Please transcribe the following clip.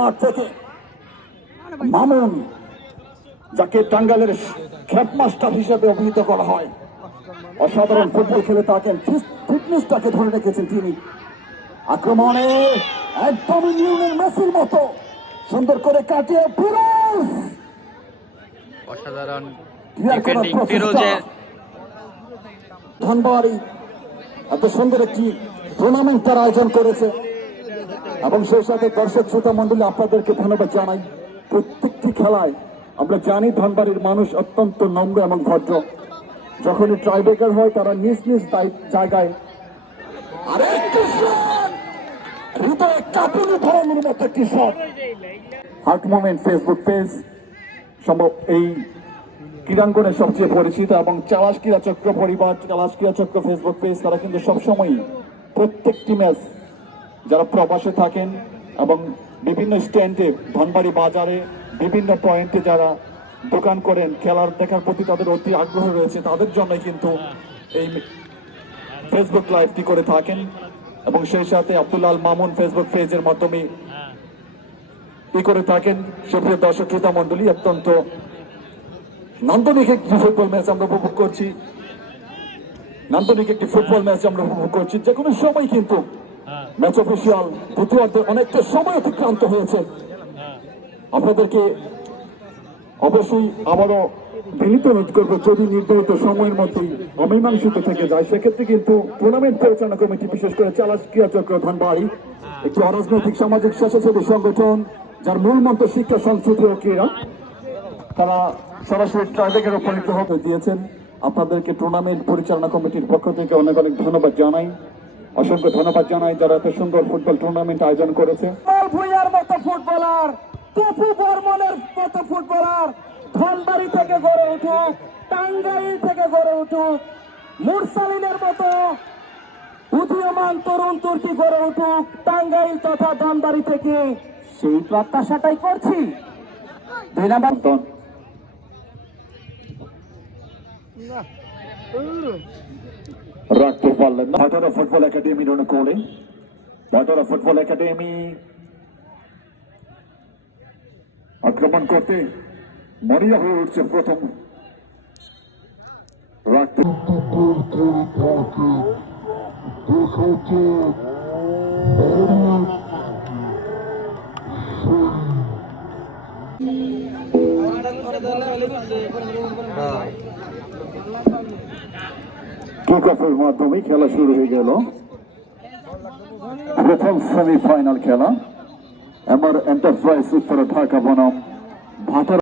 মাঠ থেকে মামুন, যাকে টাঙ্গাইলের খেপমাস্টার হিসেবে অভিহিত করা হয়, অসাধারণ ফুটবল খেলে থাকেন, ফিটনেসটাকে ধরে রেখেছেন তিনি। আক্রমণে একদম লিওনেল মেসির মতো সুন্দর করে কাটিয়ে ফিরোজ, অসাধারণ ডিফেন্ডিং ফিরোজের। ধনবাড়ি এত সুন্দর একটি টুর্নামেন্ট তার আয়োজন করেছে এবং সেই সাথে দর্শক শ্রোতা মন্ডলী আপনাদেরকে ধন্যবাদ জানাই। প্রত্যেকটি খেলায় আমরা জানি ধনবাড়ির মানুষ অত্যন্ত নম্র এবং ভদ্র। যখনই ট্রাইব্রেকার হয় তারা নিজ নিজ জায়গায় হৃদয়ে কাঁপুনি ধরনের মতো একটি shot. Heart moment Facebook page সম্ভব এই ক্রীড়াঙ্গনের সবচেয়ে পরিচিত, এবং চালাস ক্রীড়া চক্র পরিবার, চালাস ক্রীড়া চক্র ফেসবুক পেজ, তারা কিন্তু সবসময়ই প্রত্যেকটি ম্যাচ যারা প্রবাসে থাকেন এবং বিভিন্ন স্ট্যান্ডে ধনবাড়ি বাজারে বিভিন্ন পয়েন্টে যারা দোকান করেন, খেলার দেখার প্রতি তাদের অতি আগ্রহ রয়েছে, তাদের জন্য কিন্তু এই ফেসবুক লাইভটি করে থাকেন। এবং সেই সাথে আব্দুল্লাহ আল মামুন ফেসবুক পেজের মাধ্যমে করে থাকেন। সুপ্রিয় দর্শক শ্রোতা মন্ডলী, অত্যন্ত নান্দনিক একটি ফুটবল ম্যাচ আমরা উপভোগ করছি। নান্দনিক একটি ফুটবল ম্যাচ আমরা উপভোগ করছি। যে কোনো সময় কিন্তু ম্যাচ অফিসিয়াল দ্বিতীয়ার্ধে অনেকটা সময় অতিক্রান্ত হয়েছে। আপনাদেরকে অবশ্যই আবারও বিনীত অনুরোধ করবো, যদি নির্ধারিত সময়ের মধ্যেই অমীমাংসিত থেকে যায়, সেক্ষেত্রে কিন্তু টুর্নামেন্ট পরিচালনা কমিটি, বিশেষ করে চালাস ক্রীড়া চক্র ধনবাড়ি, একটি অরাজনৈতিক সামাজিক স্বেচ্ছাসেবী সংগঠন যার মূল মন্ত্র শিক্ষা, সংস্কৃতি ও ক্রীড়া, তারা সরাসরি ট্রাইব্রেকার উপনীত হতে দিয়েছেন। আপনাদেরকে টুর্নামেন্ট পরিচালনা কমিটির পক্ষ থেকে অনেক অনেক ধন্যবাদ জানাই, অসংখ্য ধন্যবাদ জানাই যারা এত সুন্দর ফুটবল টুর্নামেন্ট আয়োজন করেছে। ভুইয়ার মতো ফুটবলার, টপু বর্মনের মতো ফুটবলার ধনবাড়ি থেকে গড়ে উঠুক, টাঙ্গাইল থেকে গড়ে উঠুক, মুরসালিনের মতো উদীয়মান তরুণ তুর্কি গড়ে উঠুক টাঙ্গাইল তথা ধনবাড়ি থেকে, সেই প্রত্যাশাটাই করছি। রাখতে পারলেন না। ভাটারা ফুটবল একাডেমির অনুকূলে, ভাটারা ফুটবল একাডেমি আক্রমণ করতে মরিয়া হয়ে উঠছে প্রথম। রাখতে কিক অফের মাধ্যমে খেলা শুরু হয়ে গেল। প্রথম সেমিফাইনাল খেলা এবার এন্টারপ্রাইজ উত্তর ঢাকা বনাম ভাটারা।